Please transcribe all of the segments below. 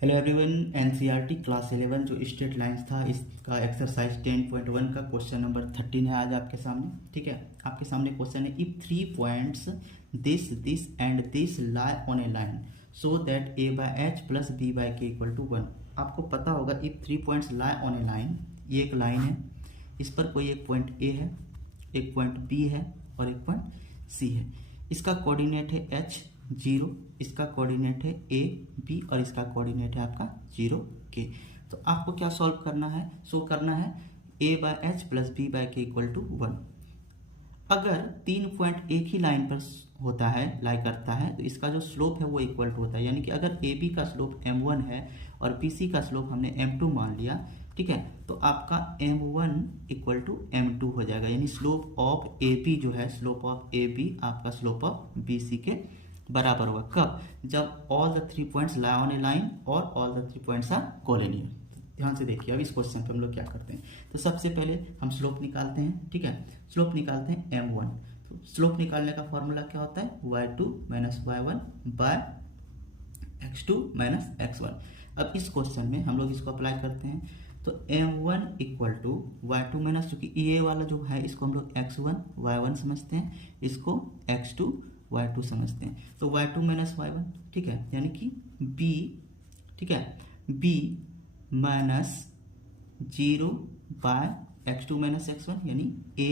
Hello everyone, NCERT class 11 जो straight lines था इसका एक्सरसाइज 10.1 का क्वेश्चन नंबर 13 है आज आपके सामने। ठीक है, आपके सामने क्वेश्चन है if 3 points this and this lie on a line so that a by H plus B by के इक्वल टू 1। आपको पता होगा if 3 points lie on a line, ये एक लाइन है, इस पर कोई एक पॉइंट ए है, एक पॉइंट बी है और एक पॉइंट सी है। इसका कोऑर्डिनेट है एच 0, इसका कोऑर्डिनेट है ए बी और इसका कोऑर्डिनेट है आपका 0 के। तो आपको क्या सॉल्व करना है, शो करना है A by H plus B by के इक्वल टू 1। अगर 3 पॉइंट एक ही लाइन पर होता है, लाई करता है, तो इसका जो स्लोप है वो इक्वल टू होता है। यानी कि अगर ए बी का स्लोप m1 है और बी सी का स्लोप हमने m2 मान लिया, ठीक है, तो आपका m1 इक्वल टू m2 हो जाएगा। यानी स्लोप ऑफ ए बी जो है, स्लोप ऑफ ए बी आपका स्लोप ऑफ बी सी के बराबर होगा। कब? जब all the 3 points lie on a line और all the 3 points are collinear. ध्यान से देखिए, अब इस क्वेश्चन पे हम लोग क्या करते हैं। तो सबसे पहले हम स्लोप निकालते हैं। ठीक है, स्लोप निकालते हैं m1। तो स्लोप निकालने का फॉर्मूला क्या होता है, y2 minus y1 bye x2 minus x1। अब इस क्वेश्चन में हम लोग इसको अप्लाई करते हैं। तो m1 equal to y2 minus, चूंकि ये वाला जो है इसको हम लोग x1 y1 समझते हैं, इसको x2 y2 समझते हैं। तो y2 माइनस y1, ठीक है, यानी कि b, ठीक है, b minus 0 bye x2 minus x1 यानी a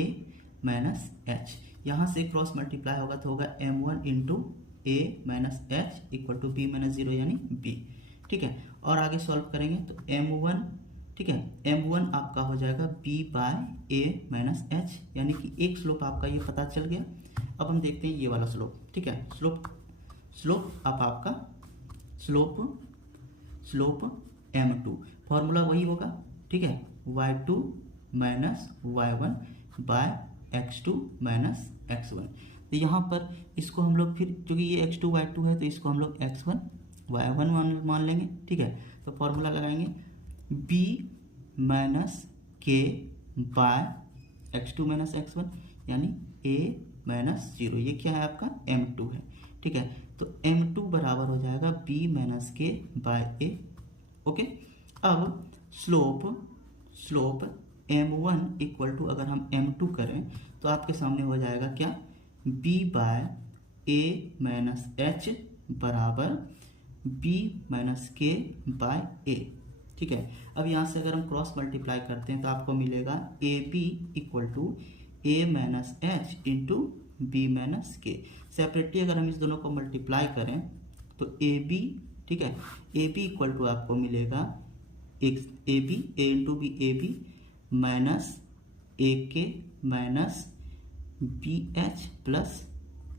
माइनस h। यहाँ से क्रॉस मल्टीप्लाई होगा तो होगा m1 into a minus h equal to b minus 0 यानी b। ठीक है, और आगे सॉल्व करेंगे तो m1, ठीक है, m1 आपका हो जाएगा b by a minus h, यानी कि एक स्लोप आपका ये पता चल गया। अब हम देखते हैं ये वाला स्लोप। ठीक है, स्लोप अब आपका स्लोप m2, फॉर्मूला वही होगा। ठीक है, y2 minus y1 bye x2 minus x1। तो यहाँ पर इसको हम लोग फिर, क्योंकि ये x2 y2 है तो इसको हम लोग x1 y1 मान लेंगे। ठीक है, तो फॉर्मूला लगाएंगे b minus k by x2 minus x1 यानी a माइनस 0। ये क्या है आपका m2 है। ठीक है, तो m2 बराबर हो जाएगा b minus k by a। Okay, अब स्लोप m1 इक्वल टू, अगर हम m2 करें तो आपके सामने हो जाएगा क्या, b by a minus h बराबर b minus k by a। ठीक है, अब यहाँ से अगर हम क्रॉस मल्टीप्लाई करते हैं तो आपको मिलेगा ए b equal to a minus h into b minus k. Separately अगर हम इस दोनों को मल्टीप्लाई करें तो ए बी, ठीक है, ए बी इक्वल टू आपको मिलेगा ए B, A into B A B minus A K minus B H plus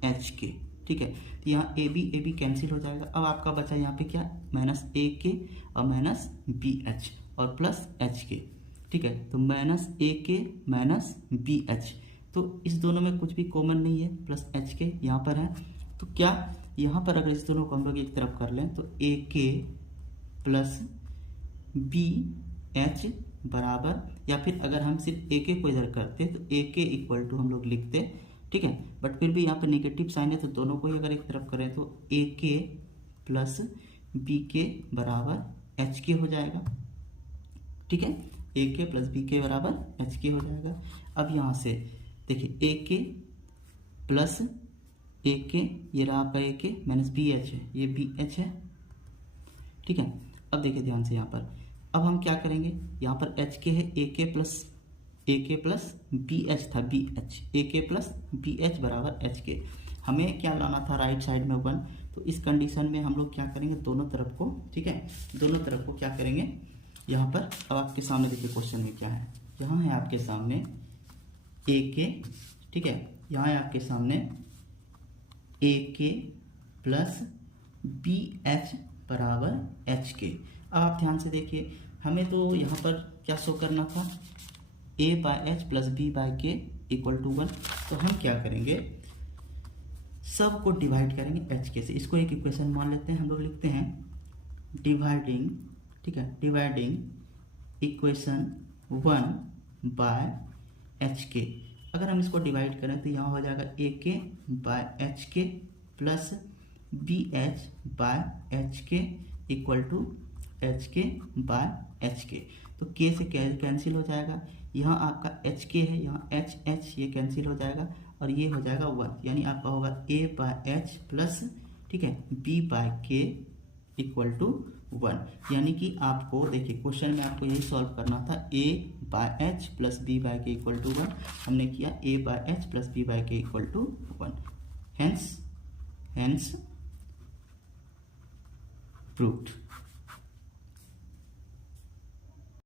H K. ठीक है, तो यहाँ ए बी कैंसिल हो जाएगा। अब आपका बचा यहाँ पे क्या, माइनस ए के और माइनस बी एच और प्लस एच के। ठीक है, तो minus A K minus B H, तो इस दोनों में कुछ भी कॉमन नहीं है, प्लस एच के यहाँ पर है। तो क्या यहाँ पर अगर इस दोनों को हम लोग एक तरफ कर लें तो ए के प्लस बी एच बराबर, या फिर अगर हम सिर्फ ए के को इधर करते तो ए के इक्वल टू हम लोग लिखते। ठीक है, बट फिर भी यहाँ पर नेगेटिव साइन है तो दोनों को ही अगर एक तरफ करें तो ए के प्लस बी के बराबर एच के हो जाएगा। ठीक है, ए के प्लस बी के बराबर एच के हो जाएगा। अब यहाँ से देखिए ए के प्लस ए के, ये रहा आपका ए के माइनस बी एच है, ये बी एच है। ठीक है, अब देखिए ध्यान से यहाँ पर, अब हम क्या करेंगे, यहाँ पर एच के है, ए के प्लस बी एच था, बी एच, ए के प्लस बी एच बराबर एच के। हमें क्या लाना था, राइट साइड में 1। तो इस कंडीशन में हम लोग क्या करेंगे, दोनों तरफ को, ठीक है, दोनों तरफ को क्या करेंगे यहाँ पर। अब आपके सामने देखिए क्वेश्चन में क्या है, यहाँ है आपके सामने ए के, ठीक है, यहाँ है आपके सामने ए के प्लस बी एच बराबर एच के। अब आप ध्यान से देखिए, हमें तो यहाँ पर क्या शो करना था, A by H plus B by के इक्वल टू 1। तो हम क्या करेंगे, सब को डिवाइड करेंगे एच के से। इसको एक इक्वेशन मान लेते हैं, हम लोग लिखते हैं डिवाइडिंग, ठीक है, डिवाइडिंग इक्वेशन 1 बाय एच के। अगर हम इसको डिवाइड करें तो यहाँ हो जाएगा a k by h k plus b h by h k equal to h k by h k. तो के से कैंसिल हो जाएगा, यहाँ आपका एच के है, यहाँ एच एच ये कैंसिल हो जाएगा और ये हो जाएगा 1, यानी आपका होगा ए बाय एच प्लस, ठीक है, बी बाय के इक्वल टू 1। यानी कि आपको देखिए क्वेश्चन में आपको यही सॉल्व करना था, A by H plus B by के इक्वल टू 1, हमने किया A by H plus B by के इक्वल टू 1, हेंस प्रूव्ड।